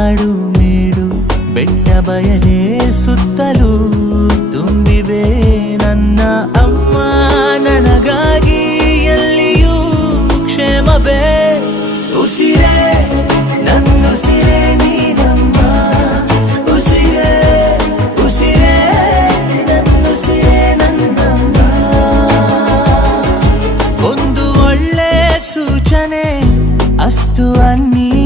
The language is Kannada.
ನಾಡು ಮೇಡು, ಬೆಟ್ಟ ಬಯಲೇ ಸುತ್ತಲೂ ತುಂಬಿವೆ ನನ್ನ ಅಮ್ಮ. ನನಗಾಗಿ ಎಲ್ಲಿಯೂ ಕ್ಷೇಮವೇ? ಉಸಿರೇ ನನ್ನುಸಿರೇ ನೀನಮ್ಮ. ಉಸಿರೇ ಉಸಿರೇ ನನ್ನುಸಿರೇ ನನ್ನಮ್ಮ. ಒಂದು ಒಳ್ಳೆ ಸೂಚನೆ, ಅಸ್ತು ಅನ್ನಿ